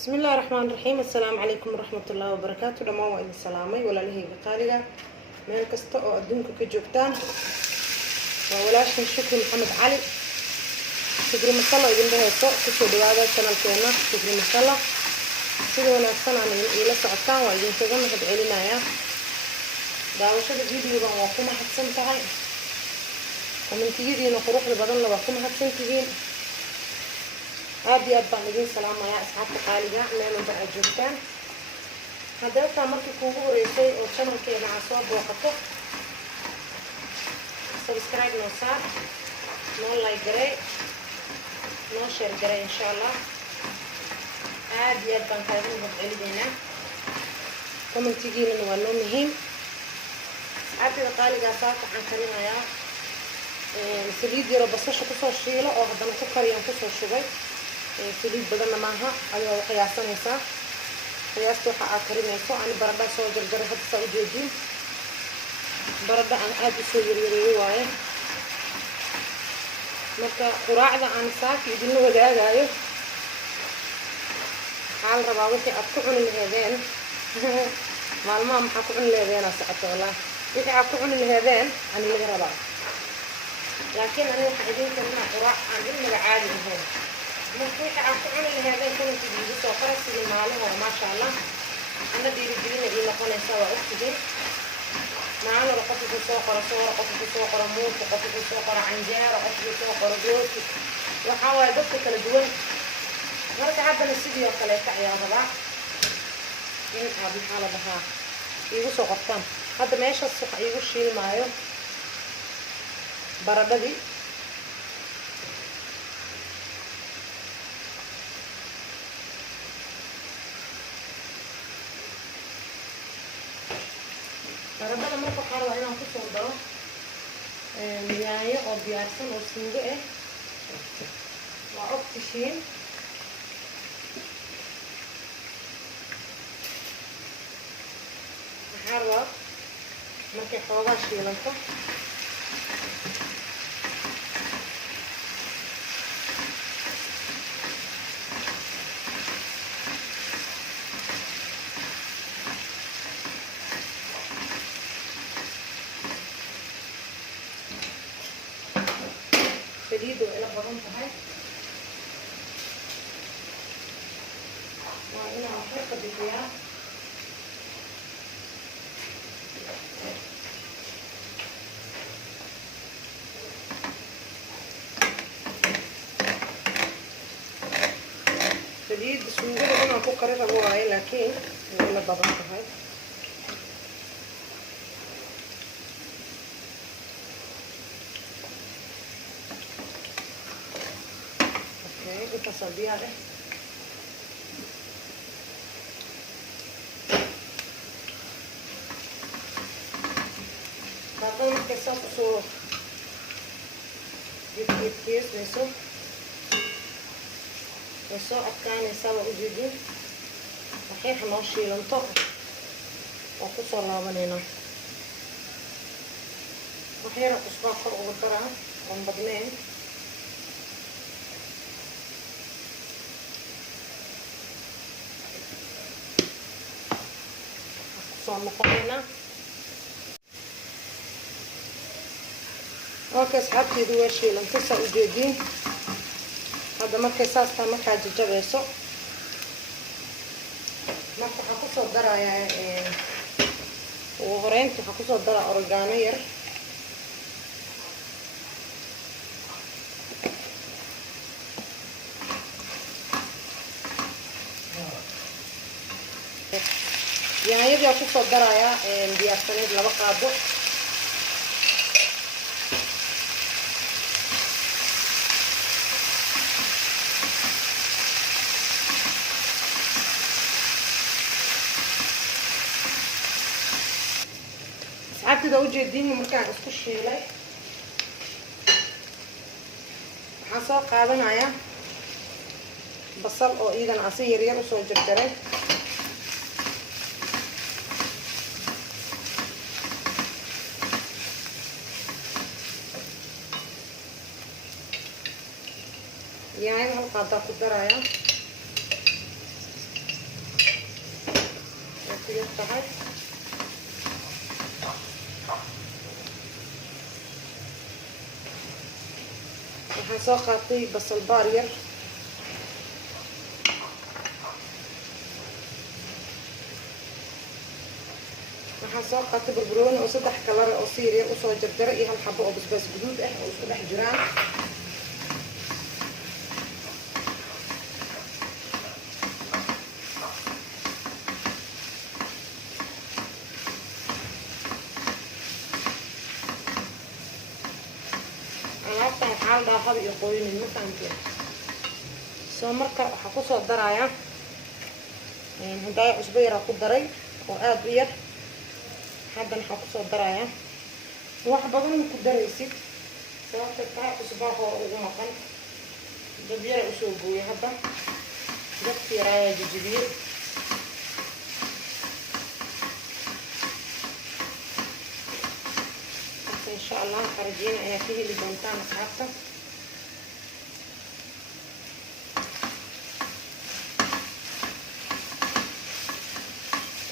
بسم الله الرحمن الرحيم. السلام عليكم ورحمة الله وبركاته. دمان waa idin salaamay walaalahayga qaaliga meel kasta oo adduunka ka joogtaan. waa walaashin Shukri Maxamed Cali Shukri Masala idin dhahayso ku soo dhawaada channelkeena Shukri Masala. sida wanaagsan aan ila socotaan waa idin kaga mahad celinayaa daawashada videogan. waa ku mahadsan tahay commentigiina quruxda badan waa ku mahadsan tihiin. aad iyo aad baan idin salaamayaa asxaabta qaaliga meel walba aad joogtaan. haddaba taa markii kuugu horeysay oo channelkeena aad soo booqato subscribe noo saar, noo like garee, noo share garee insha allah. aad iyo aad baan kaaga mahad celinaynaa commentigiina waa noo muhiim. asxaabtayda qaaligaa saaka waxaan karinayaa saliid yaro basasha kusoo shiilo oo haddana ku kariyaan kusoo shubay. saliid badanna maaha ayaa u qiyaasanaysaa. qiyaasta waxa aad karinayso. ani baradha soo jarjaray hadda saa ujeediin baradha aan aad u soo yaryareeyay waaye. marka quraacda aan saaki idinla wadaagaayo waxaa la rabaa wixii aad ku cuni laheedeen maalmaha maxaa ku cuni laheedeenaa socoto wallah. wixii aad ku cuni laheedeen ani laga rabaa, laakiin ani waxaa idin karinaa quraac aan ilmiga caadi ahayn. marka wixii aad ku cuni laheedeen kulantigiigu soo qora sidii maalin hore maasha allah. ana dhiirigelina ii noqonaysaa waa ogtihiin. maalin hore qof wuxuu soo qoro soora, qof wuxuu soo qoro muufo, qof wuxuu soo qoro canjeero, qof wuxuu soo qoro gooti. waxaa waaye dadka kala duwan. marka haddana sidii oo kaleeta ayaa rabaa in aad maxaa la dhahaa iigu soo qortaan. hadda meeshaas waxa iigu shiilmaayo baradhadii. baradhada marka waxaa rabaa inaan kusoo daro yaanyo oo diyaarsan oo suugo ah. waa ogtishiin. waxaa rabaa markay xoogaa shiilanto saliidda waa ila badan tahay. waa inaan waxba ka bixiyaa. saliidda suugada inaan ku kari rabo waaye, laakiin waa ila badan tahay. intaasoo diyaar ah. haddana markay saas usoo geedgeedkeesmayso way soo adkaanaysaa. waa ujeedin waxay hanoo shiilanto waa kusoo laabanaynaa. waxyara cusbaa kor uga daraa oon badneen. noqonayna okay. asxaabteedu waa shiilantay saa ujeediin. hadda markay saas taa markaa jajabayso marka waxaa kusoo darayaa ugu horeynta waxaa kusoo daraa oregano yar. yaanyadii kusoo darayaa diyaarsaneed 2 qaado. asxaabtida ujeediin markaan isku shiilay waxaan soo qaadanayaa basal oo iidan asi yaryar usoo jarjaray. yaanyo hal qaada ku daraya. يفتحي waxaan soo qaatay basal baar yar waxaan soo qaatay barbarooni oo 3 kalar oo siiriya u soo jarjaray iyo hal xabo oo basbaas guduud ah oo isku dhex jiraan xaal dhaafad iyo qoynin ma fahamteen soo marka waxaa ku soo daraya hadda cusbo yar ku daray oo aad u yar haddana waxaa ku soo daraya wax badan ku daraysid sababta taa cusbaha hore ugu maqan dad yar u soo gooyay hadda dadka yaraya jijibiyey إن شاء الله خرجينا أنا فيه اللي بنتان أصحابته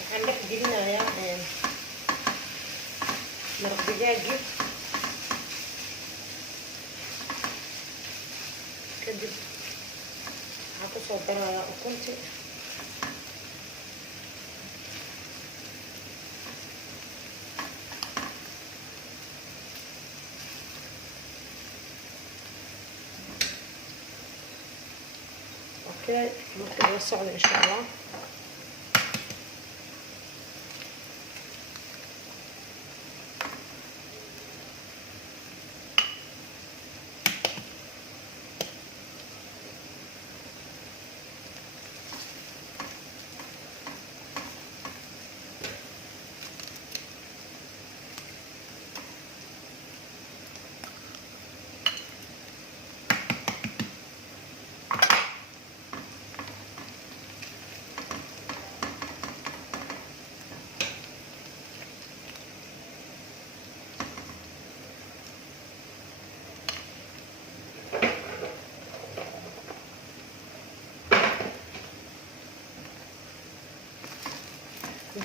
وحنلح جبنا يا مرق دجاجي كدب عطوا صدرها يا أخوتي ممكن نوسعه إن شاء الله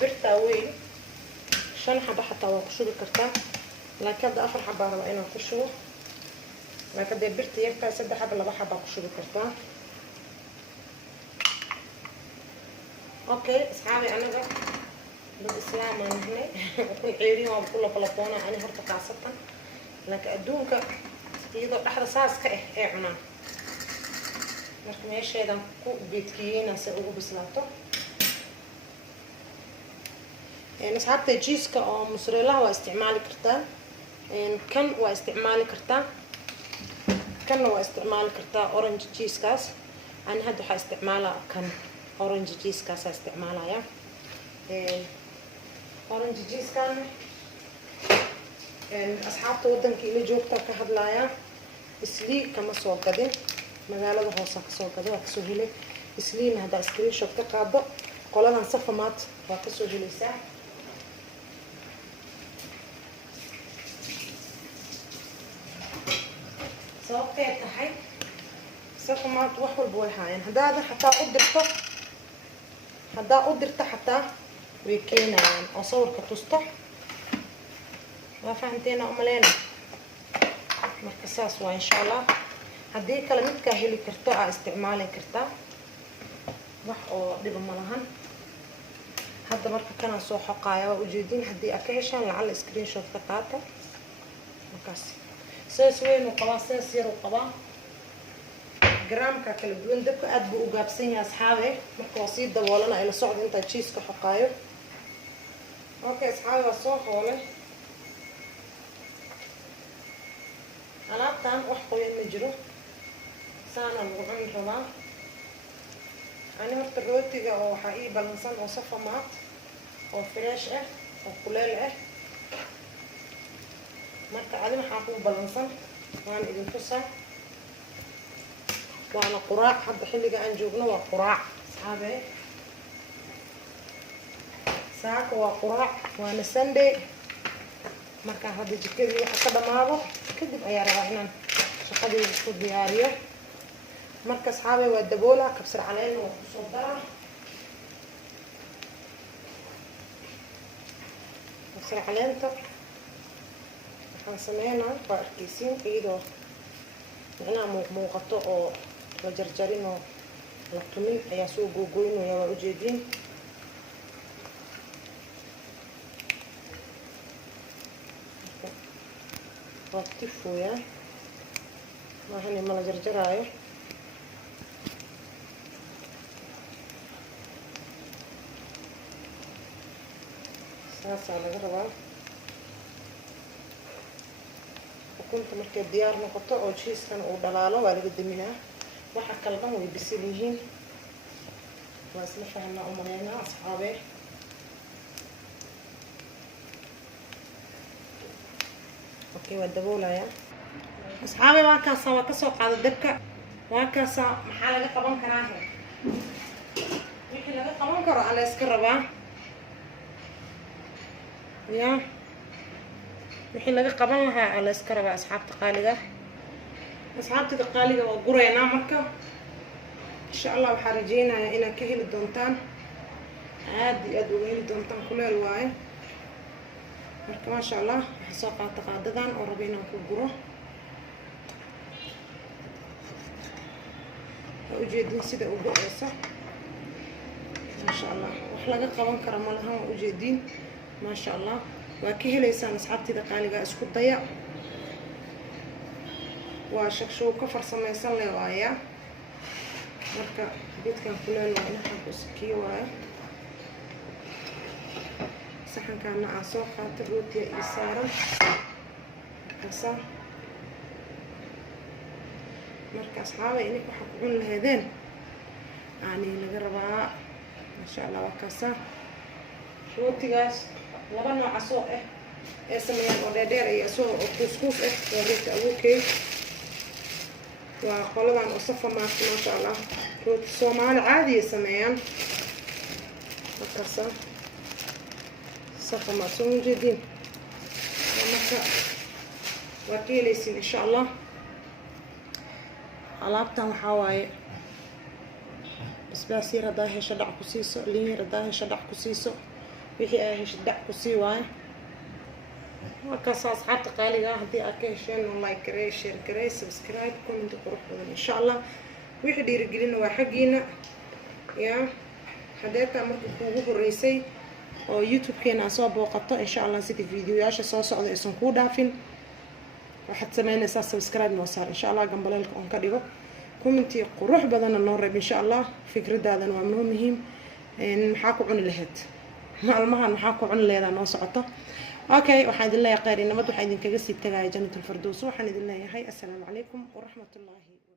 برتا وين 5 حبة حتى وكشوف الكرتان لكن هذا 4 حبة ربع أنا كشوف لكن هذا برتا يرتا 6 حبة لبع حبة كشوف الكرتان أوكي أصحابي أنا بقى بالإسلام أنا هنا وكل عيري وكل بلطونة أنا هرت قاصة لكن أدونك يضرب أحد صاص كإيه عنا لكن إيش هذا كو بيتكيين أسويه بسلاطة أصحابتي جيسكا أو موزاريلا waa isticmaali kartaa kan waa isticmaali kartaa kan waa isticmaali kartaa orange cheese kaas aan hadda waxa isticmaalaa kan orange cheese kaas isticmaalaya orange cheese kan asxaabta wadanka ila joogta ka hadlaaya isli kama soo gadin magaalada hoose ka soo gado ka soo helay isliina hada screenshot ka qaado qoladan safamaad waa ka soo helaysaa sababtay tahay safamaad wax walba way haayeen hadaa u dirto xataa way keenayaan oo sawirka tusto waa fahanteena umaleena marka saas waa insha Allah haddii kale midka heli karto aa isticmaali kartaa wax oo dhib ma lahan hadda marka kana soo xoqaaya waa ujeedin haddii aad ka heshaan lacala screenshot ka qaata markaas saas weyn oo qaba saas yar oo qaba gramka kala duwan dabka aad buu u gaabsan yahay asxaabe marka waa sii daboolana ila socdo inta cheese ka xoqaayo okay asxaabe waa soo hoolay alaabtan wax qoyan ma jiro saana lagu cuni rabaa ani horta rootiga oo waxaa ii balansan oo safamaad oo fresh ah oo kuleel ah marka adi waxaa ku balansan waan idin tusaa waana quraac hadda xilliga aan joogno waa quraac asxaabe saaka waa quraac waana sunday marka hadda jikadii waxa ka dhamaado kadib ayaa rabaa inaan shaqadii isku diyaariyo marka asxaabe waa daboola kabsar caleen oo ku soo dara kabsar caleenta waxaan sameynaa waa arkeysiin iyadoo macnaha muuqato oo la jarjarin oo la tumin ayaa soo googoynaya waa ujeediin waa tifooyaa waxaan ma la jarjaraayo saasaa laga rabaa ukunta markay diyaar noqoto oo jiiskana uu dhalaalo waa laga daminaa waxa kalban way bisil yihiin waa isla fahanaa u maleynaa asxaabee okay waa daboolaya asxaabee waa kaasaa waa kasoo qaada dabka waa kaasaa maxaa laga qaban karaa wixii laga qaban karo ala iska rabaa ya wixii laga qaban lahaa ala iska rabaa asxaabta qaaliga asxaabtida qaaliga waa gureynaa marka insha allah waxaa rajeynayaa inaad ka heli doontaan aad iyo aad uga heli doontaan kuleel waaye marka maasha allah waxaa soo qaata qaadadan oo raba inaan ku guro waa ujeedin sida u go-eysa maasha allah wax laga qaban kara malahan waa ujeediin maasha allah waa ka helaysaan asxaabtida qaaliga isku daya waa shakshow ka farsamaysan leh waaya marka geedkan kuleel waa inaxan ku sikiyo waayo saxankaana aan soo qaata rootiya ii saaran markaasa marka asxaabay ininka waxaa ku cun lahaydeen aani laga rabaa maasha allah waa kaasa rootigaas laba nooc asoo ah ee sameeyaan oo dheerdheer iyo asoo oo kuuskuus ah waa rooti awookey waa qoladan oo safa maarta maasha allah rooti soomaali caadiya sameeyaan markaasa safa maart soo ujeediin marka waa ka helaysiin insha allah alaabtan waxaa waaye basbaas yar haddaa hesho dhac ku siiso liin yar haddaa hesho dhac ku siiso wixii ay hesho dhac ku sii waaye markaas asxaabta qaaliga haddii aad ka hesheen like garee share garee subscribe comment qurux badan insha allah wixii dhiirigelina waa xaggiina ya hadeetaa marka kuugu horeysay oo youtube-keena soo booqato insha allah sida videoyaasha soo socda aysan kuu dhaafin waxaad sameynaysaa subscribe noo saar insha allah gambaleelka oon ka dhigo commenti qurux badanna noo reeb insha allah fikradaadana waa noo muhiim maxaa ku cuni lahayd maalmahan maxaa ku cuni laheedaa noo socoto okay waxaan idin leeyahay khayr iyo nabad waxaan idinkaga sii tagaya jannatul firdaws waxaan idin leeyahay assalaamu calaykum waraxmatullaahi